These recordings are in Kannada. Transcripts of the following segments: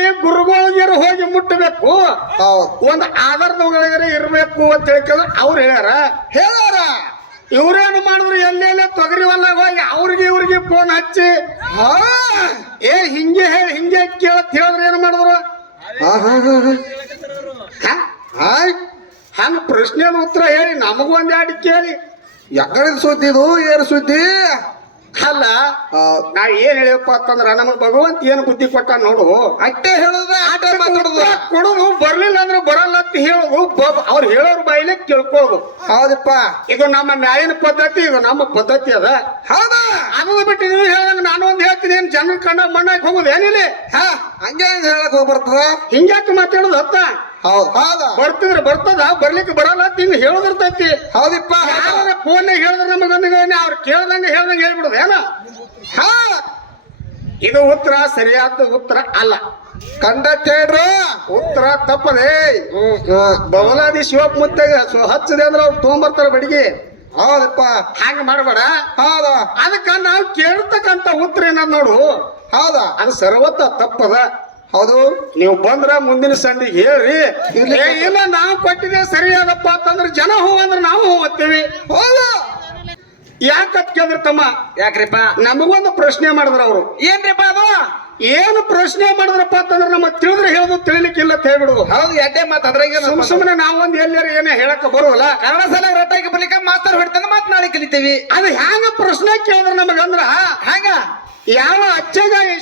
ಅಲ್ಲಿ ಗುರುಗಳಿಗೆ ಹೋಗಿ ಮುಟ್ಟಬೇಕು. ಹೌದು. ಒಂದು ಆಧಾರದ ಒಳಗಡೆ ಇರಬೇಕು ಅಂತ ಹೇಳ್ಕೊಂಡು ಅವ್ರು ಹೇಳ್ಯಾರ. ಹೇಳ್ಯಾರ. ಇವ್ರೇನು ಮಾಡಿದ್ರು? ಎಲ್ಲೆಲ್ಲ ತೊಗರಿ ಹೋಗಿ ಅವ್ರಿಗೆ ಇವ್ರಿಗೆ ಫೋನ್ ಹಚ್ಚಿ. ಏ ಹಿಂಗೆ ಹೇಳಿ ಹಿಂಗೆ ಕೇಳತ್ ಹೇಳಿದ್ರೆ ಏನು ಮಾಡಿದ್ರು? ಹಂಗ ಪ್ರಶ್ನೆ ಉತ್ತರ ಹೇಳಿ ನಮಗೂ ಒಂದ್ ಎರಡು ಕೇಳಿ. ಯಾಕಡೆ ಸುದ್ದಿ ಇದು ಏನು ಸುದ್ದಿ. ಅಲ್ಲ. ನಾ ಏನ್ ಹೇಳಪ್ಪ ಅಂತಂದ್ರ ನಮಗ್ ಭಗವಂತ ಏನ್ ಬುದ್ಧಿ ಕೊಟ್ಟ ನೋಡು. ಅಟ್ಟೆ ಹೇಳುದ್ರೆ ಆಟ ಮಾತಾಡುದು. ಕೊಡುದು ಬರ್ಲಿಲ್ಲ ಅಂದ್ರೆ ಬರಲ್ಲ ಅಂತ ಹೇಳುದು ಅವ್ರು ಹೇಳೋರ್ ಬಾಯಿಲೆ ಕೇಳ್ಕೊಳ್ಳೋದು. ಹೌದಪ್ಪ. ಇದು ನಮ್ಮ ನ್ಯಾಯನ ಪದ್ಧತಿ ಇದು ನಮ್ಮ ಪದ್ಧತಿ ಅದ. ಹೌದಾ. ಅದನ್ನ ಬಿಟ್ಟು ನೀವು ಹೇಳಿದಂಗ ನಾನು ಒಂದ್ ಹೇಳ್ತೀನಿ ಏನ್ ಜನರ ಕಣ್ಣ ಮಣ್ಣಾಗಿ ಹೋಗುದು ಏನಿಲ್ಲ? ಹಾ. ಹಂಗೆ ಹೇಳಕ್ ಹೋಗಿ ಬರ್ತದ ಹಿಂಗ್ಯಾಕೆ ಮಾತಾಡೋದು ಅತ್ತ ಹೌದ್ ಹೌದಾ? ಬರ್ತಿದ್ರೆ ಬರ್ತದ ಬರ್ಲಿಕ್ಕೆ ಬರಲ್ಲ ಅಂತ ಹಿಂಗ್ ಹೇಳೋದಿರ್ತೈತಿ. ಹೌದಿಪ್ಪ. ಫೋನ್ ಹೇಳಿದ್ರೆ ನಮಗೊಂದು ಅವ್ರು ಕೇಳ್ದಂಗ ಹೇಳ್ದಂಗ ಹೇಳ್ಬಿಡುದು ಏನ? ಹಾ. ಇದು ಉತ್ತರ ಸರಿಯಾದ ಉತ್ತರ ಅಲ್ಲ. ಕಂಡಕ್ಟರ್ ಉತ್ತರ ತಪ್ಪದೇ. ಬವಲಾದಿ. ಬಬಲಾದಿ ಶಿವಪ್ಪ ಮುತ್ತಾಗ ಹಚ್ಚದೆ ಅಂದ್ರೆ ಅವ್ರು ತೊಗೊಂಬರ್ತಾರ ಬಡಿಗೆ. ಹೌದಪ್ಪ. ಹಂಗ ಮಾಡಬೇಡ. ಹೌದ? ಅದಕ್ಕ ನಾವು ಕೇಳ್ತಕ್ಕಂತ ಉತ್ತರ ಏನದ್ ನೋಡು. ಹೌದಾ ಅದು ಸರ್ವತ್ತ ತಪ್ಪದ. ಹೌದು ನೀವು ಬಂದ್ರ ಮುಂದಿನ ಸಂದಿಗೆ ಹೇಳ್ರಿ. ಏ, ಇಲ್ಲ ನಾವು ಕೊಟ್ಟಿದೆ ಸರಿಯಾದಪ್ಪ ಅಂತಂದ್ರೆ ಜನ ಹೂ ಅಂದ್ರೆ ನಾವು ಹೂ ಅಂತೀವಿ. ಹೌದು. ಯಾಕತ್ ಕೇಳಿದ್ರ ತಮ್ಮ? ಯಾಕ್ರಿಪ್ಪ? ನಮಗೊಂದು ಪ್ರಶ್ನೆ ಮಾಡಿದ್ರ ಅವರು. ಏನ್ರಿಪ್ಪ ಅದು? ಏನು ಪ್ರಶ್ನೆ ಮಾಡಿದ್ರಪ್ಪ ಅಂತಂದ್ರೆ ನಮ್ಮ ತಿಳಿದ್ರೆ ಹೇಳುದು ತಿಳಿಲಿಕ್ಕಿಲ್ಲ ಅಂತ ಹೇಳ್ಬಿಡುದು. ಹೌದು ಎಡ್ಡೆ ಮಾತು ಅದ್ರಾಗ ಸುಮ್ ಸುಮ್ಮನೆ ನಾವೊಂದು ಎಲ್ಲರೂ ಏನೇ ಹೇಳಕ್ ಬರುವಲ್ಲ ಕನ್ನಡ ಸಲ ರಟ್ಟಾಗಿ ಬರ್ಲಿಕ್ಕೆ ಮಾಸ್ತರ್ ಹೊಡಿತಾನ ಮಾತು ನಾಳೆ ಕಲಿತೀವಿ. ಅದು ಹ್ಯಾಂಗ ಪ್ರಶ್ನೆ ಕೇಳಿದ್ರ ನಮಗಂದ್ರ? ಹಂಗ ಯಾವ ಅಚ್ಚಗಾಯಿ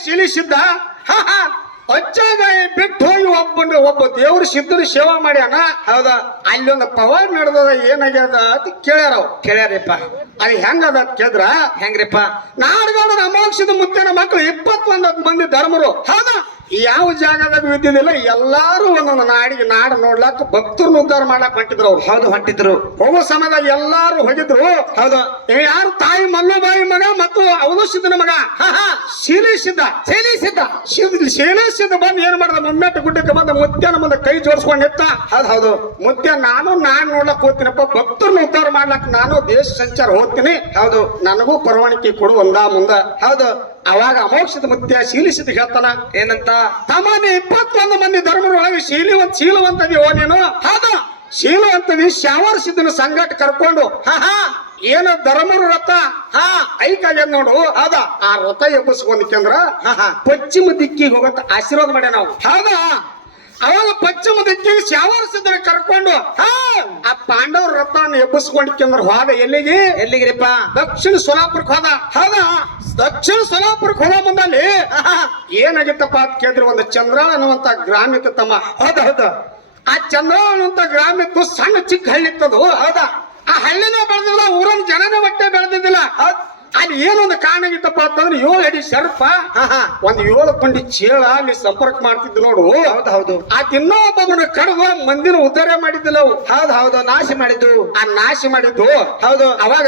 ಹಾ ಅಚ್ಚಗಾಯಿ ಬಿಟ್ಟು ಹೋಗಿ ಒಬ್ಬ ಒಬ್ಬ ದೇವ್ರ ಸಿದ್ಧರು ಸೇವಾ ಮಾಡ್ಯಾನ? ಹೌದಾ? ಅಲ್ಲೊಂದು ಪವರ್ ನಡೆದದ ಏನಾಗ್ಯದ ಅಂತ ಕೇಳ್ಯಾರ ಅವ್ರು. ಕೇಳ್ಯಾರಿಪ್ಪ. ಅದು ಹೆಂಗದ ಅಂತ ಕೇಳಿದ್ರ? ಹೆಂಗ್ರಿಪ್ಪ? ನಾಡುಗಾಡ ಅಮೋಕ್ಷದ ಮುತ್ತಿನ ಮಕ್ಕಳು ಇಪ್ಪತ್ತೊಂದು ಮಂದಿ ಧರ್ಮರು. ಹೌದಾ? ಯಾವ ಜಾಗದಾಗ ಬಿದ್ದಿದ್ದಿಲ್ಲ ಎಲ್ಲಾರು ಒಂದೊಂದು ನಾಡಿಗೆ ನಾಡು ನೋಡ್ಲಾಕ ಭಕ್ತರು ಉದ್ಧಾರ ಮಾಡ್ಲಾಕ್ ಹೊಂಟಿದ್ರು ಅವ್ರು. ಹೌದು ಹೊಂಟಿದ್ರು. ಹೋಗೋ ಸಮಯದಾಗ ಎಲ್ಲಾರು ಹೋಗಿದ್ರು. ಹೌದು. ಇವ್ ಯಾರು ತಾಯಿ ಮಲ್ಲುಬಾಯಿ ಮಗ ಮತ್ತು ಅವನು ಸಿದ್ಧನ ಮಗ? ಶೀಲಿ ಸಿದ್ಧ. ಸೇಲಿ ಸಿದ್ಧ. ಶಿದ್ ಶೀಲಿ ಸಿದ್ಧ. ಬಂದು ಏನ್ ಮಾಡ್ದ? ಮುಮ್ಮೆಟ್ಟು ಗುಡ್ಡಕ್ಕೆ ಬಂದ ಮುತ್ಯ ನಮ್ಮ ಕೈ ಜೋಡಿಸ್ಕೊಂಡು ನಿಂತ ಹೌದು ಹೌದು. ಮುತ್ಯ ನಾನು ನಾನ್ ನೋಡ್ಲಕ್ ಹೋಗ್ತೀನಪ್ಪ. ಭಕ್ತರನ್ನ ಉದ್ಧಾರ ಮಾಡ್ಲಕ್ ನಾನು ದೇಶ ಸಂಚಾರ ಹೋಗ್ತೀನಿ. ಹೌದು. ನನಗೂ ಪರವಾನಿಕೆ ಕೊಡು ಒಂದ ಮುಂದ. ಹೌದು. ಅವಾಗ ಅಮೋಕ್ಷದ ಮುತ್ಯ ಶೀಲಿಸಿದ ಹೇಳ್ತಾನ, ಏನಂತ? ತಮ್ಮನೆ ಇಪ್ಪತ್ತೊಂದು ಮಂದಿ ಧರ್ಮರೊಳಗೆ ಶೀಲಿವಂತ ಶೀಲವಂತದಿ ಓ ನೀನು? ಹೌದು. ಶೀಲವಂತದಿ ಶಾವರ ಸಿದ್ದನ ಸಂಗಟ ಕರ್ಕೊಂಡು, ಹಾ ಹಾ, ಏನ ಧರ್ಮರು ರಥ? ಹಾ ಐಕಾಗ್ಯದ ನೋಡು. ಹೌದಾ. ಆ ರಥ ಎಬ್ಬಿಸ್ಕೊಂಡ್ಕಂದ್ರ ಹಾ ಹಾ, ಪಶ್ಚಿಮ ದಿಕ್ಕಿಗೆ ಹೋಗತ್ತ ಆಶೀರ್ವಾದ ಮಾಡ್ಯ ನಾವು ಹೌದಾ. ಅವಾಗ ಪಶ್ಚಿಮ ದಿಕ್ಕಿಗೆ ಶಾವರ ಸಿದ್ಧರ ಕರ್ಕೊಂಡು ಹಾ ಆ ಪಾಂಡವ್ರ ರಥವನ್ನು ಎಬ್ಬಿಸ್ಕೊಂಡ್ಕಂದ್ರ ಹೋದ ಎಲ್ಲಿಗೆ? ಎಲ್ಲಿಗ್ರಿಪ್ಪ? ದಕ್ಷಿಣ ಸೋಲಾಪುರಕ್ಕೆ ಹೋದ. ಹೌದಾ? ದಕ್ಷಿಣ ಸೋಲಾಪುರಕ್ಕೆ ಹೋದ ಬಂದಲ್ಲಿ ಏನಾಗಿತ್ತಪ್ಪ ಅಂತ ಕೇಳಿದ್ರೆ ಒಂದು ಚಂದ್ರ ಅನ್ನುವಂತ ಗ್ರಾಮ ಇತ್ತು ತಮ್ಮ ಹೌದ ಹೌದ? ಆ ಚಂದ್ರ ಅನ್ನುವಂತ ಗ್ರಾಮ ಇತ್ತು ಸಣ್ಣ ಚಿಕ್ಕ ಹಳ್ಳಿ ಇತ್ತದು. ಹೌದಾ? ಆ ಹಳ್ಳಿನೇ ಬೆಳೆದಿಲ್ಲ ಊರನ್ ಜನನೇ ಬಟ್ಟೆ ಬೆಳೆದಿದ್ದಿಲ್ಲ. ಅಲ್ಲಿ ಏನೊಂದು ಕಾರಣ ಆಗಿತ್ತಪ್ಪ ಅಂತಂದ್ರೆ ಏಳು ಅಡಿ ಸರ್ಪ ಒಂದ್ ಏಳು ಪಂಡಿ ಚೇಳ ಅಲ್ಲಿ ಸಂಪರ್ಕ ಮಾಡ್ತಿದ್ದು ನೋಡು. ಹೌದು ಹೌದು. ಆ ತಿನ್ನೋ ಒಬ್ಬನ ಕಡುವ ಮಂದಿನ ಉದ್ಧಾರ ಮಾಡಿದ್ದಿಲ್ಲ ಅವು ಹೌದು ಹೌದು. ನಾಶ ಮಾಡಿದ್ದು. ಆ ನಾಶ ಮಾಡಿದ್ದು. ಹೌದು. ಅವಾಗ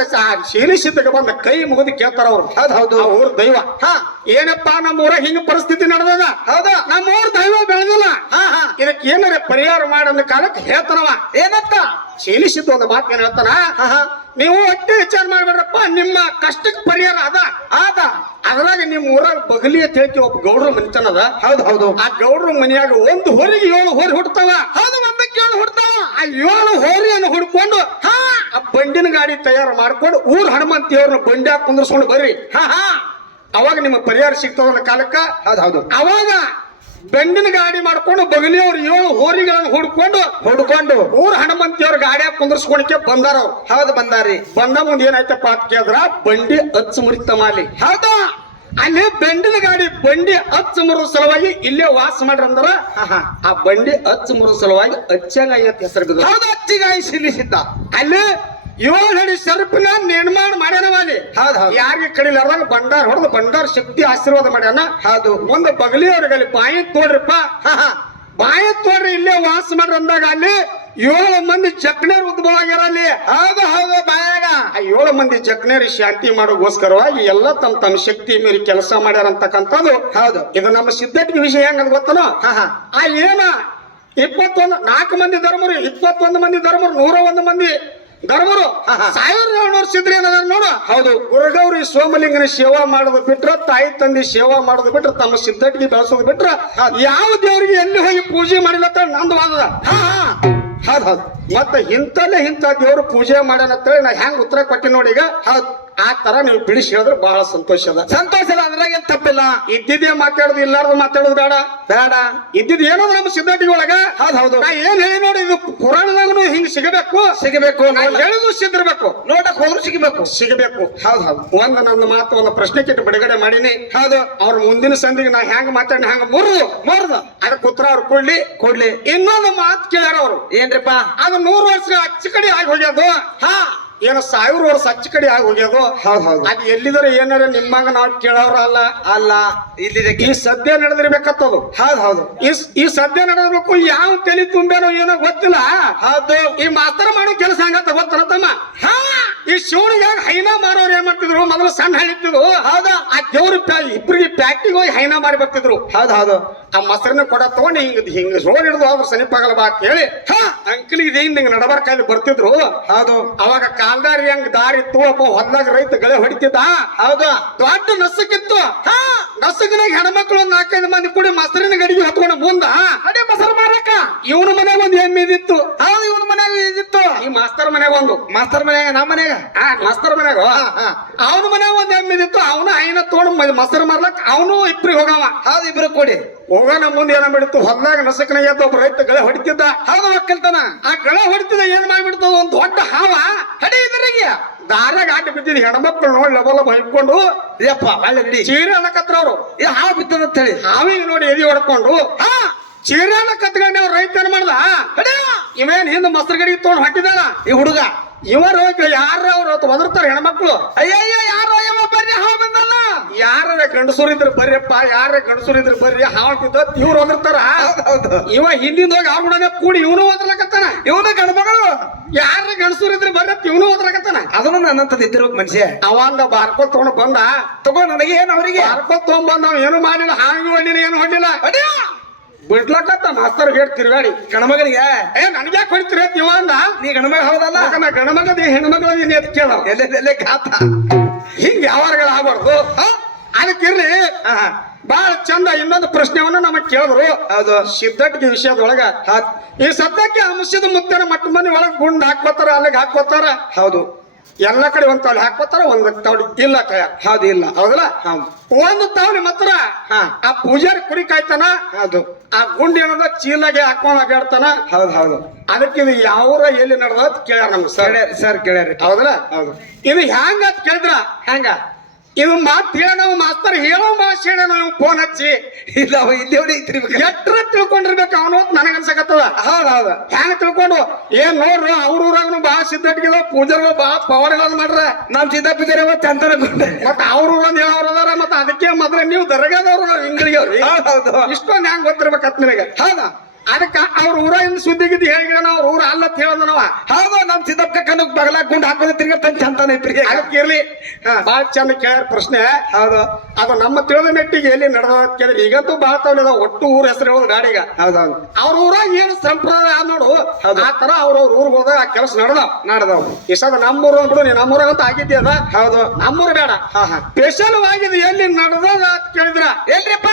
ಶೀಲಿಸಿದ್ದಕ್ಕೆ ಬಂದ ಕೈ ಮುಗಿದು ಕೇಳ್ತಾರ ಅವ್ರು. ಹೌದು ಹೌದು. ಅವ್ರ ದೈವ. ಹಾ. ಏನಪ್ಪಾ ನಮ್ಮ ಊರ ಹಿಂಗ ಪರಿಸ್ಥಿತಿ ನಡೆದದ? ಹೌದು. ನಮ್ಮ ಊರ್ ದೈವ ಬೆಳೆದಿಲ್ಲ. ಹಾ ಹಾ. ಇದಕ್ಕೆ ಏನಾರ ಪರಿಹಾರ ಮಾಡೋ ಕಾಲಕ್ಕೆ ಹೇಳ್ತಾನವ. ಏನಂತ? ಶೀಲಿಸಿದ್ದು ಒಂದು ಮಾತು ಏನ್ ಹೇಳ್ತಾನ ನೀವು ಒಟ್ಟೆ ವಿಚಾರ ಮಾಡ್ಬೇಡ್ರಪ್ಪ ನಿಮ್ಮ ಕಷ್ಟಕ್ಕೆ ಪರಿಹಾರ ಅದ ಆದ. ಅದ್ರಾಗ ನಿಮ್ಮ ಊರಾಗ ಬಗಲಿ ಅಂತ ಹೇಳ್ತೀವಿ ಒಬ್ಬ ಗೌಡ್ರ ಮನಿತನದ ಹೌದು ಹೌದು. ಆ ಗೌಡ್ರ ಮನೆಯಾಗ ಒಂದು ಹೋರಿಗೆ ಏಳು ಹೊರಿ ಹುಡ್ತಾವ. ಹೌದು ಒಂದಕ್ಕೆ ಏಳು ಹುಡ್ತಾವ. ಆ ಏಳು ಹೋರಿಯನ್ನು ಹುಡ್ಕೊಂಡು ಹಾ ಆ ಬಂಡಿನ ಗಾಡಿ ತಯಾರು ಮಾಡ್ಕೊಂಡು ಊರ್ ಹನುಮಂತಿಯವ್ರನ್ನ ಬಂಡ್ಯಾಗ ಕುಂದ್ರಸ್ಕೊಂಡು ಬರ್ರಿ. ಹಾ ಹಾ. ಅವಾಗ ನಿಮ್ಮ ಪರಿಹಾರ ಸಿಗ್ತದ ಕಾಲಕ್ಕ? ಹೌದು ಹೌದು. ಅವಾಗ ಬೆಂಡಿನ ಗಾಡಿ ಮಾಡ್ಕೊಂಡು ಬಗಲಿಯವ್ರು ಏಳು ಹೋರಿಗಳನ್ನು ಹುಡ್ಕೊಂಡು ಹುಡ್ಕೊಂಡು. ಊರ್ ಹನುಮಂತಿಯವ್ರ ಗಾಡಿಯಾಗ ಕುಂದರ್ಸ್ಕೊಳಕ್ಕೆ ಬಂದಾರ ಅವ್ರು ಹೌದು ಬಂದಾರಿ ಬಂದ ಮುಂದೆ ಏನಾಯ್ತಪ್ಪ ಅಂತ ಕೇಳಿದ್ರ ಬಂಡಿ ಹಚ್ಚ ಮುರಿತ ಮಾಲಿ ಹೌದಾ? ಅಲ್ಲಿ ಬೆಂಡಿನ ಗಾಡಿ ಬಂಡಿ ಹಚ್ಚ ಮುರು ಸಲುವಾಗಿ ಇಲ್ಲೇ ವಾಸ ಮಾಡ್ರಿ ಅಂದ್ರ ಆ ಬಂಡಿ ಹಚ್ಚ ಮುರು ಸಲುವಾಗಿ ಅಚ್ಚಂಗಾಯಿ ಅಂತ ಹೆಸರು ಬಿದ್ದ ಹೌದು ಅಚ್ಚಿಗಾಯಿ ಸಿಲ್ಲಿಸಿದ್ದ ಅಲ್ಲಿ ಏಳು ಅಡಿ ಸರ್ಪನ ನಿರ್ಮಾಣ ಮಾಡ್ಯಾನವ ಅಲ್ಲಿ. ಯಾರಿಗೆ ಕಡಿಲಾರ್ದಾಗ ಬಂಡಾರ ಹೊಡೆದು ಬಂಡಾರ ಶಕ್ತಿ ಆಶೀರ್ವಾದ ಮಾಡ್ಯಾನ? ಹೌದು. ಒಂದು ಬಗಲಿಯವ್ರಿಗೆ ಅಲ್ಲಿ ಬಾಯಿ ತೋಡ್ರಿಪ್ಪ. ಹಾ ಹಾ. ಬಾಯಿ ತೋಡ್ರಿ ಇಲ್ಲೇ ವಾಸ ಮಾಡ್ರಿ ಅಂದಾಗ ಅಲ್ಲಿ ಏಳು ಮಂದಿ ಚಕ್ನೇರ್ ಉದ್ಭವ ಅಲ್ಲಿ. ಹೌದು ಹೌದು ಬಾಯಾಗ. ಏಳು ಮಂದಿ ಚಕ್ನೇರ್ ಶಾಂತಿ ಮಾಡೋಗೋಸ್ಕರವಾಗಿ ಎಲ್ಲ ತಮ್ಮ ತಮ್ಮ ಶಕ್ತಿ ಮೀರಿ ಕೆಲಸ ಮಾಡ್ಯಾರ ಅಂತಕ್ಕಂಥದ್ದು. ಹೌದು. ಇದು ನಮ್ಮ ಸಿದ್ಧಟಿಗೆ ವಿಷಯ ಹೆಂಗದ ಗೊತ್ತನೋ? ಹಾ ಹಾ. ಆ ಏನ ಇಪ್ಪತ್ತೊಂದು ನಾಲ್ಕು ಮಂದಿ ಧರ್ಮರು ಇಪ್ಪತ್ತೊಂದು ಮಂದಿ ಧರ್ಮರು ನೂರ ಒಂದು ಮಂದಿ ಧರ್ಮರು. ಸಾವಿರದ ಏಳ್ನೂರು ಸಿದ್ರಿ ಏನದಾರ ನೋಡು. ಹೌದು. ಗುರುಗೌರಿ ಸೋಮಲಿಂಗನ ಸೇವಾ ಮಾಡೋದು ಬಿಟ್ರ ತಾಯಿ ತಂದೆ ಸೇವಾ ಮಾಡೋದು ಬಿಟ್ರ ತಮ್ಮ ಸಿದ್ಧಟಿಗೆ ಬೆಳೆಸೋದು ಬಿಟ್ರ ಯಾವ ದೇವರಿಗೆ ಎಲ್ಲಿ ಹೋಗಿ ಪೂಜೆ ಮಾಡಿಲ್ಲ ಅಂತ ನಂದು ವಾದದ. ಹೌದ್ ಹೌದ್. ಮತ್ತೆ ಇಂತಲ್ಲೇ ಇಂಥ ದೇವ್ರು ಪೂಜೆ ಮಾಡಲ್ಲ ಅಂತ ಹೇಳಿ ನಾ ಹೆಂಗ್ ಉತ್ತರ ಕೊಟ್ಟಿ ನೋಡಿ ಈಗ. ಹೌದ್. ಆ ತರ ನೀವು ಬಿಡಿಸಿ ಹೇಳಿದ್ರೆ ಬಹಳ ಸಂತೋಷ ಅದ. ಸಂತೋಷ ಅದ ಅದ್ರಾಗ ಏನ್ ತಪ್ಪಿಲ್ಲ. ಇದ್ದಿದ್ದೇ ಮಾತಾಡೋದು ಇಲ್ಲಾರ್ದು ಮಾತಾಡೋದು ಬೇಡ. ಬೇಡ. ಇದ್ದಿದ್ ಏನೋ ನಮ್ಮ ಸಿದ್ಧಟಿಗೆ ಒಳಗ? ಹೌದ್ ಹೌದು. ನಾ ಏನ್ ಹೇಳಿ ನೋಡಿ ಇದು ಹಿಂಗ್ ಸಿಗಬೇಕು. ಸಿಗಬೇಕು. ಹೇಳುದು ಸಿದ್ದಿರ್ಬೇಕು ನೋಡಕ್ ಹೋದ್ರು ಸಿಗಬೇಕು. ಸಿಗಬೇಕು. ಹೌದ್ ಹೌದು. ಒಂದ್ ನನ್ನ ಮಾತು ಒಂದು ಪ್ರಶ್ನೆ ಕೆಟ್ಟು ಬಿಡುಗಡೆ ಮಾಡೀನಿ. ಹೌದು. ಅವ್ರ ಮುಂದಿನ ಸಂದಿಗೆ ನಾ ಹೆಂಗ್ ಮಾತಾಡಿ ಹಂಗ ಮುರ್ದು? ಮುರ್ದು. ಅದಕ್ಕೆ ಉತ್ತರ ಅವ್ರು ಕೊಡ್ಲಿ. ಕೊಡ್ಲಿ. ಇನ್ನೊಂದು ಮಾತು ಕೇಳ್ಯಾರ ಅವರು. ಏನ್ರಿಪ್ಪ? ಅದು ನೂರು ವರ್ಷ ಅಚ್ಚ ಕಡೆ ಆಗಿ ಹೋಗ್ಯದು. ಹಾ. ಏನೋ ಸಾವಿರ ವರ್ಷ ಹಚ್ಚ ಕಡೆ ಆಗಿ ಹೋಗ್ಯದು? ಹೌದ್ ಹೌದು. ಅದು ಎಲ್ಲಿದ್ರೆ ಏನಾರ ನಿಮ್ಮಂಗ ನಾವು ಕೇಳೋರ ಅಲ್ಲ? ಅಲ್ಲ ಇಲ್ಲಿದೆ ಈ ಸದ್ಯ ನಡೆದಿರ್ಬೇಕತ್ತದು ಹೌದ್ ಹೌದು. ಈ ಈ ಸದ್ಯ ನಡೆದಿರ್ಬೇಕು ಯಾವ ತಲೆ ತುಂಬೇನೋ ಏನೋ ಗೊತ್ತಿಲ್ಲ? ಹೌದು. ಈ ಮಾಸ್ತರ ಮಾಡೋ ಕೆಲಸ ಹಂಗತ್ತ ಗೊತ್ತಲ್ಲ ತಮ್ಮ? ಹಾ. ಈ ಶಿವನಿಗೆ ಹೈನಾ ಮಾರೋರು ಏನ್ ಮಾಡ್ತಿದ್ರು? ಮೊದಲು ಸಣ್ಣ ಹಳಿತಿದ್ರು ಹೌದಾ. ಆ ದೇವ್ರ ಇಬ್ಬರಿಗೆ ಪ್ಯಾಕ್ಟಿಗೆ ಹೋಗಿ ಹೈನಾ ಮಾರಿ ಬರ್ತಿದ್ರು. ಹೌದ್ ಹೌದು. ಆ ಮೊಸರನ್ನ ಕೊಡ ತಗೊಂಡು ಹಿಂಗ ಹಿಂಗ ರೋಡ್ ಹಿಡಿದು ಅವ್ರ ಸಮೀಪ ಆಗಲ್ಲ ಬಾ ಅಂತ ಹೇಳಿ ಅಂಕಲಿಗೆ ಇದು ಹಿಂಗ್ ಹಿಂಗ ನಡಬರ್ಕಾಯ್ದು ಬರ್ತಿದ್ರು. ಹೌದು. ಅವಾಗ ಕಾಲ್ದಾರಿ ಹಂಗ ದಾರಿ ಇತ್ತು ಒಬ್ಬ ಹೊಲ್ದಾಗ ರೈತ ಗಳೆ ಹೊಡಿತಿದ್ದ? ಹೌದು. ದೊಡ್ಡ ನಸಕಿತ್ತು. ನಸಕಿನಾಗ ಹೆಣ್ಮಕ್ಳು ಒಂದ್ ನಾಲ್ಕೈದು ಮಂದಿ ಕೂಡಿ ಮೊಸರಿನ ಗಡಿಗೆ ಹೊತ್ಕೊಂಡ ಮುಂದ ಅದೇ ಮೊಸರು ಮಾರಕ ಇವನ ಮನೆಗೆ ಒಂದ್ ಎಮ್ಮೆ ಇದಿತ್ತು ಹೌದು ಇವನ ಮನ್ಯಾಗ ಇದಿತ್ತು ಈ ಮಾಸ್ತರ್ ಮನ್ಯಾಗ ಒಂದು. ಮಾಸ್ತರ್ ಮನ್ಯಾಗ ನಮ್ಮ ಮನ್ಯಾಗ? ಆ ಮಾಸ್ತರ್ ಮನ್ಯಾಗ. ಅವನ ಮನೆಗೆ ಒಂದ್ ಎಮ್ಮೆ ಇದಿತ್ತು ಅವನ ಐನ ತಗೊಂಡು ಮೊಸರು ಮಾರ್ಲಕ್ ಅವನು ಇಬ್ರಿಗೆ ಹೋಗವ. ಹೌದು ಇಬ್ರು ಕೂಡಿ. ಹೋಗೋಣ ಮುಂದೆ ಏನ ಬಿಡ್ತು ಹೊಲ್ದಾಗ ನಸಕನ ಎದ್ದು ಒಬ್ಬ ರೈತ ಗಳೆ ಹೊಡಿತಿದ್ದ. ಹೌದು ಒಕ್ಕಲ್ತನ. ಆ ಗಳೆ ಹೊಡಿತಿದ್ದ ಏನ್ ಮಾಡ್ಬಿಡ್ತದ ಒಂದ್ ದೊಡ್ಡ ಹಾವ. ಹಡಿ ಇದ್ರಿಗೆ ದಾರಾಗ ಆಟ ಬಿದ್ದಿದ್ ಹೆಣ್ಮಕ್ಳು ನೋಡಿ ಲಬ ಲಬ ಹಿಡ್ಕೊಂಡು ಯಪ್ಪ ನಡಿ. ಚೀರೆ ಅನ್ನಕತ್ರ ಅವರು. ಏ ಹಾವು ಬಿತ್ತದ ಅಂತ ಹೇಳಿ ಹಾವಿಗೆ ನೋಡಿ ಎದಿ ಹೊಡ್ಕೊಂಡು ಹಾ. ಚೀರೆ ಅನ್ನಕತ್ಕೊಂಡು ಅವ್ರು ರೈತ ಏನ್ ಮಾಡ್ದ? ಇವೇನ್ ಹಿಂದ ಮೊಸರು ಗಡಿ ತೊಗೊಂಡು ಹೊಟ್ಟಿದಾನ ಈ ಹುಡುಗ. ಇವರು ಯಾರ ಅವ್ರು ಒದರ್ತಾರ ಹೆಣ್ಮಕ್ಳು? ಅಯ್ಯಯ್ಯ ಯಾರೋ ಯಮ್ಮ ಬರ್ರಿ ಹಾವು ಯಾರ ಗಂಡಸೂರ್ ಇದ್ರ ಬರ್ರಿಯಪ್ಪ ಯಾರ ಗಂಡಸೂರ್ ಇದ್ರ ಬರ್ರಿ ಹಾಳ್ತಿದ್ದ ಬಿದ್ದ ಇವ್ರು ಒದರ್ತಾರ ಇವ ಹಿಂದಿಂದ ಹೋಗಿ ಅವ್ರ ಕೂಡಿ ಇವನು ಓದ್ಲಕತ್ತಾನ ಇವನು ಗಣಮಗಳು ಯಾರ ಇದ್ರ ಬರ್ರಪ್ಪ ಇವನು ಓದ್ಲಕತ್ತಾನ ಅದನ್ನು ನನ್ನಂತದ್ ಇದ್ದಿರ್ಬೇಕು ಮನುಷ್ಯ. ಅವಂದ ಬಾರ್ಕೋ ತಗೊಂಡ್ ಬಂದ. ತಗೋ ನನಗೆ ಏನು ಅವರಿಗೆ? ಬಾರ್ಕೋ ತಗೊಂಡ್ ಬಂದ ನಾವ್ ಏನು ಮಾಡಿಲ್ಲ ಹಾಂಗ್ ಹೊಡಿನ ಏನು ಹೊಡಿಲ್ಲ ಬಿಡ್ಲಕತ್ತ ಮಾಸ್ತರ್ ಹೇಳಿ ತಿರ್ಗಾಡಿ. ಗಣಮಗನಿಗೆ ಏ ನನ್ಗೆ ಕೊಡ್ತೀರ ಇವ ಅಂದ? ನೀ ಗಣಮಗ ಹೌದಲ್ಲ? ಗಣಮಗದ ಹೆಣ್ಮಗಳ ಕೇಳ ಎಲ್ಲೆಲ್ಲೆಲ್ಲೆ ಖಾತ ಹಿಂಗ್ ಯಾವಾರಗಳ ಆಗ್ಬಾರ್ದು. ಅದಕ್ಕಿರ್ಲಿ ಹಾ, ಹಾ. ಬಹಳ ಚಂದ ಇನ್ನೊಂದು ಪ್ರಶ್ನೆಯನ್ನು ನಮಗೆ ಕೇಳಿದ್ರು. ಅದು ಸಿದ್ಧಟಿಗೆ ವಿಷಯದೊಳಗ. ಈ ಸದ್ಯಕ್ಕೆ ಅಂಶದ ಮುತ್ತನ ಮಟ್ಟ ಮನೆ ಒಳಗೆ ಗುಂಡ್ ಹಾಕೋತಾರ ಅಲ್ಲಿಗೆ ಹಾಕೋತಾರ ಹೌದು. ಎಲ್ಲ ಕಡೆ ಒಂದ್ ತಾವಳಿ ಹಾಕೋತಾರ ಒಂದ್ ತಾವಳಿ ಇಲ್ಲ ಕಯ ಹೌದು ಇಲ್ಲ. ಹೌದಲ್ಲ? ಹೌದು. ಒಂದು ತಾವಳಿ ಮಾತ್ರ ಹಾ. ಆ ಪೂಜಾರಿ ಕುರಿ ಕಾಯ್ತಾನ ಹೌದು. ಆ ಗುಂಡ್ ಏನದ ಚೀಲಾಗೆ ಹಾಕೊಂಡ್ ಅಡ್ಡಾಡ್ತಾನ? ಹೌದು ಹೌದು. ಅದಕ್ಕೆ ಇದು ಯಾವ್ರ ಎಲ್ಲಿ ನಡೆದ ಕೇಳ್ಯಾರ ನಮ್ಗೆ ಸರ್. ಸರ್ ಕೇಳ್ಯಾರಿ. ಹೌದಲ್ಲ? ಹೌದು. ಇದು ಹ್ಯಾಂಗ ಅಂತ ಕೇಳಿದ್ರ? ಹೆಂಗ ಇದು ಮಾತ್ ಹೇಳೋ ಮಾಸ್ತರ್ ಹೇಳೋ ಮಾಸ್ ಹೇಳ ಫೋನ್ ಹಚ್ಚಿ. ಇಲ್ಲ ಅವ ಇಲ್ಲಿ ಐತ್ರಿ ಎಟ್ರ ತಿಳ್ಕೊಂಡಿರ್ಬೇಕು ಅವನು ನನಗೆ ಅನ್ಸಕತ್ತದ? ಹೌದು ಹೌದು. ಹ್ಯಾಂಗ ತಿಳ್ಕೊಂಡು? ಏನ್ ನೋಡ್ರಿ ಅವ್ರ ಊರಾಗನು ಬಾ ಸಿದ್ಧಟಿಗೆ ಪೂಜಾರ ಬಾ ಪವಾಡಗಳನ್ನ ಮಾಡ್ರ. ನಮ್ ಸಿದ್ದಾಪಿದ್ದಾರೆ ಚಂತನ ಗುಂಡ ಮತ್ತ ಅವ್ರ ಊರಂದ್ ಹೇಳೋರು ಅದಾರ ಮತ್ತ ಅದಕ್ಕೆ ಮಾತ್ರ ನೀವು ದರ್ಗಾದವ್ರು ಇಂಗ್ಳಿಗೆ ಅವ್ರಿ ಹೌದು ಇಷ್ಟೊಂದು ಹೆಂಗ್ ಗೊತ್ತಿರ್ಬೇಕತ್ ನಿನಗೆ? ಹೌದಾ? ಅದಕ್ಕ ಅವ್ರ ಊರಾಗಿಂದ ಸುದ್ದಿಗಿದ್ದು ಹೇಳಿದ್ರೆ ಅವ್ರ ಊರ ಅಲ್ಲ ಅಂತ ಹೇಳದ ನಾವ. ಹೌದು ನಮ್ ಸಿದ್ದಪ್ಪ ಕಣ್ಣು ಬಗಲ ಗುಂಡ್ ಹಾಕೋದು ತಿರ್ಗ ತನ್ ಚಂತನ ಐತ್ರಿ ಅದಕ್ಕೆ ಇರ್ಲಿ. ಬಾಳ ಚಂದ ಕೇಳ ಪ್ರಶ್ನೆ. ಹೌದು. ಅದು ನಮ್ಮ ತಿಳಿದ ಮೆಟ್ಟಿಗೆ ಎಲ್ಲಿ ನಡೆದ ಅಂತ ಕೇಳಿದ್ರೆ ಈಗಂತೂ ಬಾಳ ತವಲಿದ ಒಟ್ಟು ಊರ ಹೆಸರು ಹೇಳೋದು ಗಾಡಿಗ ಹೌದೌದು ಅವ್ರ ಊರಾಗ ಏನು ಸಂಪ್ರದಾಯ ನೋಡು. ಆ ತರ ಅವ್ರ ಅವ್ರ ಊರಿಗೆ ಹೋದಾಗ ಆ ಕೆಲಸ ನಡೆದ ನಡೆದವ್. ಇಷ್ಟ ನಮ್ಮೂರು ಅಂದ್ಬಿಡು ನೀ ನಮ್ಮೂರ ಅಂತ ಆಗಿದ್ದೆ ಅದ ಹೌದು. ನಮ್ಮೂರು ಬೇಡ. ಹಾ ಹಾ. ಸ್ಪೆಷಲ್ ಆಗಿದೆ ಎಲ್ಲಿ ನಡೆದ ಅಂತ ಕೇಳಿದ್ರ. ಎಲ್ರಿಪ್ಪ?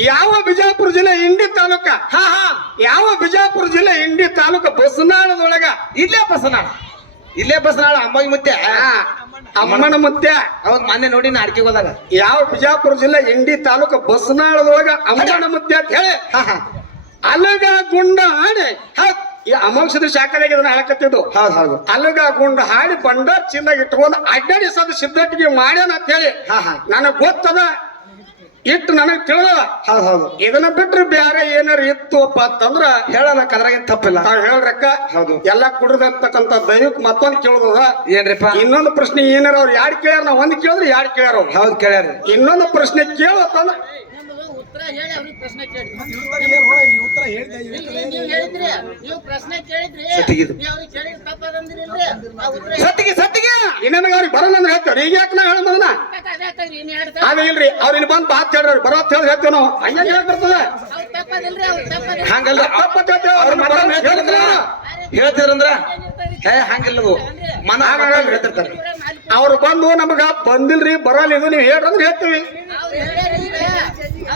ಯಾವ ಬಿಜಾಪುರ ಜಿಲ್ಲೆ ಇಂಡಿ ತಾಲೂಕ? ಹಾ ಹಾ. ಯಾವ ಬಿಜಾಪುರ ಜಿಲ್ಲೆ ಇಂಡಿ ತಾಲೂಕು ಬಸನಾಳದೊಳಗ? ಇಲ್ಲೇ ಬಸನಾಳ. ಇಲ್ಲೇ ಬಸನಾಳ ಅಮ್ಮಗೆ ಮುತ್ತೆ ಅಮ್ಮನ ಮುತ್ತೆ ಅವ್ರ ಮೊನ್ನೆ ನೋಡಿ ನಾ ಅಡಿಕೆ ಹೋದಾಗ. ಯಾವ ಬಿಜಾಪುರ ಜಿಲ್ಲೆ ಇಂಡಿ ತಾಲೂಕು ಬಸನಾಳದೊಳಗ ಅಮ್ಮನ ಮುತ್ತೆ ಅಂತ ಹೇಳಿ? ಅಲಗ ಗುಂಡ ಹಾಡಿ. ಹೌದ್, ಈ ಅಮಾಂಸದ ಶಾಖದಾಗ ಇದನ್ನ ಹೇಳಕತ್ತಿದ್ದು. ಹೌದು ಹೌದು ಅಲ್ಲಗ ಗುಂಡ ಹಾಡಿ ಬಂಡ ಚಿನ್ನ ಇಟ್ಕೊಂಡು ಅಡ್ಡಾಡಿ ಸದ್ ಸಿದ್ಧಟಿಗೆ ಮಾಡ್ಯಾನ ಅಂತ ಹೇಳಿ. ನನಗ್ ಗೊತ್ತದ. ಇಟ್ಟು ನನಗೆ ತಿಳಿದ ಹೌದು ಹೌದು. ಇದನ್ನ ಬಿಟ್ರೆ ಬೇರೆ ಏನಾರ ಇತ್ತು ಅಪ್ಪ ಅಂತಂದ್ರ ಹೇಳಲ್ಲ ಕದ್ರಾಗೇನ್ ತಪ್ಪಿಲ್ಲ. ತಾವ್ ಹೇಳ್ರಕ್ಕ ಹೌದು. ಎಲ್ಲ ಕುಡಿದಂತಕ್ಕಂತ ದೈವಕ್ ಮತ್ತೊಂದು ಕೇಳುದ ಏನ್ರಿಪ್ಪ? ಇನ್ನೊಂದು ಪ್ರಶ್ನೆ ಏನಾರ ಅವ್ರು ಯಾರು ಕೇಳ್ಯಾರ? ನಾವ್ ಒಂದ್ ಕೇಳಿದ್ರೆ ಯಾರು ಕೇಳ್ಯಾರ ಅವ್ರು? ಹೌದು ಕೇಳ್ಯಾರ ಇನ್ನೊಂದು ಪ್ರಶ್ನೆ ಕೇಳತ್ತಂದ್ರ ನಿಮ್ದು ಉತ್ತರ ಹೇಳಿ ಅವ್ರಿಗೆ ಪ್ರಶ್ನೆ ಕೇಳಿ. ನೀವು ಪ್ರಶ್ನೆ ಕೇಳಿದ್ರಿ. ಸತ್ತಿಗಿದು. ನೀವು ಅವ್ರಿಗೆ ಕೇಳಿದ್ರೆ ತಪ್ಪದಂದ್ರಿಲ್ರಿ ಸತ್ತಿಗೆ ಸತ್ತಿಗೆ. ಇನ್ನೊಂದು ಅವ್ರಿಗೆ ಬರಲ್ಲ ಅಂದ್ರೆ ಹೇಳ್ತೇವೆ. ಈಗ ಯಾಕೆ ನಾ ಎರಡು ಅದೇ ಇಲ್ರಿ ಅವ್ರ ಇಲ್ಲಿ ಬಂದ್ ಬಾತ್ ಹೇಳ್ರಿ. ಬರೋ ಅಂತ ಹೇಳಿ ಹೇಳ್ತೇವೆ ನಾವು. ಹಂಗ ಹೇಳಕ್ ಬರ್ತದ. ಅವ್ರು ತಪ್ಪದಿಲ್ರಿ ತಪ್ಪದಿಲ್ಲ ಹಂಗಲ್ಲ ತಪ್ಪ ಹೇಳ್ತಿದ್ರಂದ್ರ? ಏ ಹಂಗಿಲ್ಲದು ಮನ ಹೇಳ್ತಿರ್ತಾರೆ ಅವ್ರು ಬಂದು ನಮಗ ಬಂದಿಲ್ರಿ ಬರಲ್ಲ ಇದು ನೀವು ಹೇಳ್ರಂದ್ರೆ ಹೇಳ್ತೀವಿ.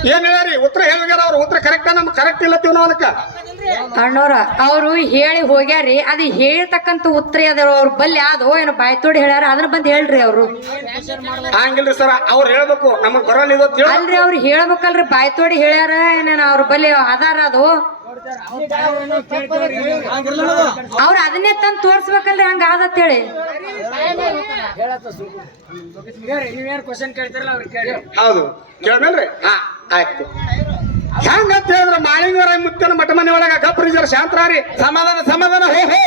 ಏನ್ ಹೇಳ್ಯಾರಿ? ಉತ್ತರ ಹೇಳ್ಯಾರ ಅವ್ರ. ಉತ್ತರ ಕರೆಕ್ಟ್ ನಮ್ಗೆ ಕರೆಕ್ಟ್ ಇಲ್ಲತ್ತೀವಿ ನಾವು ಅದಕ್ಕ ಅಣ್ಣವ್ರ ಅವರು ಹೇಳಿ ಹೋಗ್ಯಾರಿ ಅದು ಹೇಳ್ತಕ್ಕಂತ ಉತ್ತರ ಅದ್ರ ಅವ್ರ ಬಲ್ಲಿ ಅದು ಏನು ಬಾಯ್ ತೋಡಿ ಹೇಳ್ಯಾರ ಅದನ್ನ ಬಂದ್ ಹೇಳ್ರಿ ಅವರು. ಹಂಗಿಲ್ರಿ ಸರ್ ಅವ್ರು ಹೇಳ್ಬೇಕು ನಮಗ್ ಬರಲ್ಲ ಇದು ಅಂತ ಹೇಳಿ. ಅಲ್ರಿ ಅವ್ರು ಹೇಳ್ಬೇಕಲ್ರಿ ಬಾಯ್ ತೋಡಿ ಹೇಳ್ಯಾರ ಏನೇನ ಅವ್ರ ಬಲ್ಲಿ ಅದಾರ ಅದು. ಅವ್ರ ಅದನ್ನೇ ತಂದು ತೋರ್ಸ್ಬೇಕಲ್ರಿ ಹಂಗ ಆದತ್ತೇಳಿ ಹೌದು ಕೇಳ್ಬೇಕ್ರಿ ಹಾ ಆಯ್ತು. ಹೆಂಗಂತ ಹೇಳಿದ್ರ ಮಾಳಿಂಗರ ಮುತ್ತನ ಮಠ ಮನೆ ಒಳಗ ಗಪ್ರಿಜರ್ ಶಾಂತರಾರಿ. ಸಮಾಧಾನ ಸಮಾಧಾನ ಹೋ ಹೋ.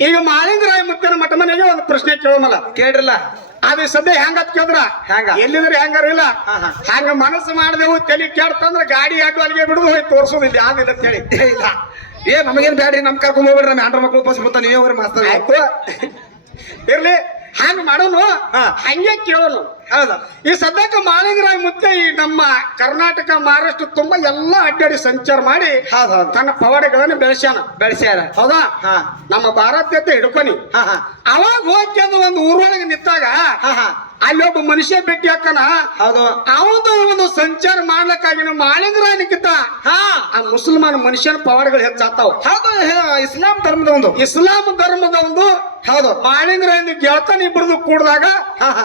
ಈಗ ಮಾಳಿಂಗರಾಯ ಮುತ್ತನ ಮಠ ಮನೆಗೆ ಒಂದು ಪ್ರಶ್ನೆ ಕೇಳೋಮಲ್ಲ. ಕೇಳ್ರಲ್ಲ. ಅದು ಸದ್ಯ ಹೆಂಗತ್ ಕೇಳಿದ್ರ? ಹೆಂಗ? ಎಲ್ಲಿದ್ರೆ ಹೆಂಗಾರ ಇಲ್ಲ. ಹಂಗ ಮನಸ್ಸು ಮಾಡಿದೆವು ತಲೆ ಕೇಳ್ತಂದ್ರೆ ಗಾಡಿ ಆಟೋ ಅಲ್ಲಿಗೆ ಬಿಡುದು ಹೋಗಿ ತೋರ್ಸೋದಿಲ್ಲ ಯಾವ್ದಿಲ್ಲ ಅಂತ ಹೇಳಿ. ಏ, ಇಲ್ಲ. ಏ ನಮಗೇನ್ ಬ್ಯಾಡ್ರಿ ನಮ್ ಕರ್ಕೊಂಡ್ ಹೋಗ್ಬಿಡ್ರಿ ನಮ್ಮ ಹೆಂಡ್ರ ಮಕ್ಳು ಬಸ್ ಬರ್ತಾನೆ ನೀವೇ ಮಾಸ್ತರ್. ಆಯ್ತು. ಇರ್ಲಿ. ಹಂಗ ಮಾಡೋನು. ಹಂಗೆ ಕೇಳೋನು. ಹೌದು. ಈ ಸದ್ಯಕ್ಕೆ ಮಾಲಿಂಗರಾಯ್ ಮುತ್ತೆ ಈ ನಮ್ಮ ಕರ್ನಾಟಕ ಮಹಾರಾಷ್ಟ್ರ ತುಂಬಾ ಎಲ್ಲ ಅಡ್ಡಾಡಿ ಸಂಚಾರ ಮಾಡಿ ಹೌದ್ ಹೌದು. ತನ್ನ ಪವಾಡಗಳನ್ನು ಬೆಳೆಸ್ಯಾನ. ಬೆಳೆಸ್ಯಾರ. ಹೌದಾ? ಹಾ. ನಮ್ಮ ಭಾರತೀಯತೆ ಹಿಡ್ಕೊನಿ. ಹಾ ಹಾ. ಅವಾಗ ಹೋಗಿ ಅದು ಒಂದು ಊರೊಳಗೆ ನಿಂತಾಗ ಹಾ ಹಾ. ಅಲ್ಲಿ ಒಬ್ಬ ಮನುಷ್ಯ ಭೇಟಿ ಹಾಕನ ಹೌದು. ಅವಂದು ಒಂದು ಸಂಚಾರ ಮಾಡ್ಲಿಕ್ಕಾಗಿ ನಮ್ಮ ಮಾಳಿಂಗರಾಯನಿಕ್ಕಿಂತ ಹಾ. ಆ ಮುಸಲ್ಮಾನ ಮನುಷ್ಯನ ಪವಾಡಗಳು ಹೆಚ್ಚಾಗ್ತಾವ ಹೌದು ಇಸ್ಲಾಂ ಧರ್ಮದ ಒಂದು. ಇಸ್ಲಾಂ ಧರ್ಮದ ಒಂದು. ಹೌದು. ಮಾಳಿಂಗರಾಯನ ಗೆಳತನ ಇಬ್ರದು ಕೂಡಿದಾಗ.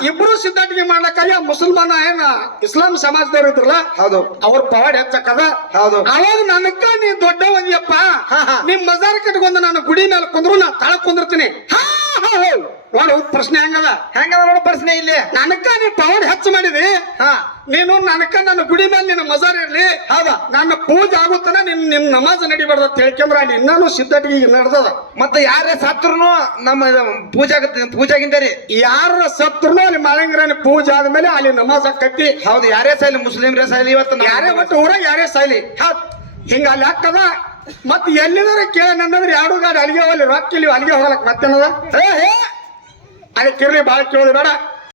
ಇಬ್ರು ಸಿದ್ಧಾಟಿಗೆ ಮಾಡ್ಲಕ್ಕಾಗಿ ಆ ಮುಸಲ್ಮಾನ ಏನ ಇಸ್ಲಾಂ ಸಮಾಜದವ್ರು ಇದ್ರಲ್ಲ ಹೌದು. ಅವ್ರ ಪವಾಡ ಹೆಚ್ಚಕ್ಕದ ಹೌದು. ಅವಾಗ ನನಕ ನೀ ಹಾ. ನಿಮ್ ಮಜಾರ್ ಕಟ್ಕೊಂಡು ನಾನು ಗುಡಿ ಮೇಲೆ ಕುಂದ್ರು ನಾ ತಳ ಕುಂದಿರ್ತೀನಿ. ಹೋ. ನೋಡು ಪ್ರಶ್ನೆ ಹೆಂಗದ? ಹೆಂಗದ ನೋಡು ಪ್ರಶ್ನೆ ಇಲ್ಲಿ. ನನಕ ನೀ ಪವನ್ ಹೆಚ್ಚು ಮಾಡಿದಿ? ಹಾ. ನೀನು ನನಕ ನನ್ನ ಗುಡಿ ಮೇಲೆ ನಿನ್ನ ಮಜಾರ್ ಇರ್ಲಿ. ಹೌದ. ನನ್ನ ಪೂಜೆ ಆಗುತ್ತಾನ ನಿನ್ ನಿಮ್ ನಮಾಜ್ ನಡಿಬಾರ್ದ ತಿಳ್ಕೊಂಡ್ರ ಅಲ್ಲಿ ಇನ್ನೂ ಸಿದ್ಧಟಿಗೆ ನಡೆದದ. ಮತ್ತೆ ಯಾರೇ ಸತ್ರುನು ನಮ್ಮ ಪೂಜೆ ಪೂಜಾ ಪೂಜಾಗಿಂತ ರೀ. ಯಾರ ಸತ್ರು ಅಲ್ಲಿ ಮಾಳಿಂಗರನ ಪೂಜೆ ಆದ್ಮೇಲೆ ಅಲ್ಲಿ ನಮಾಜ್ ಆಕತಿ ಹೌದು ಯಾರೇ ಸಾಯ್ಲಿ ಮುಸ್ಲಿಮ್ರೇ ಸಾಯ್ಲಿ ಇವತ್ತು ಯಾರೇ ಒಟ್ಟು ಊರಾಗ ಯಾರೇ ಸಾಯ್ಲಿ. ಹಿಂಗ ಅಲ್ಲಿ ಹಾಕದ. ಮತ್ ಎಲ್ಲಿದಾರ ಕೇಳ, ನನ್ನಂದ್ರೆ ಎರಡು ಗಾಡಿ ಅಲ್ಲಿಗೆ ಹೋಗಲಿ ರೊಕ್ಕ ಇಲ್ಲಿ ಅಲ್ಲಿಗೆ ಹೋಗ್ಲಕ್ ಮತ್ತೇನದ. ಅದಕ್ಕಿರ್ಲಿ ಬಾಳ ಕೇಳೋದು ಬೇಡ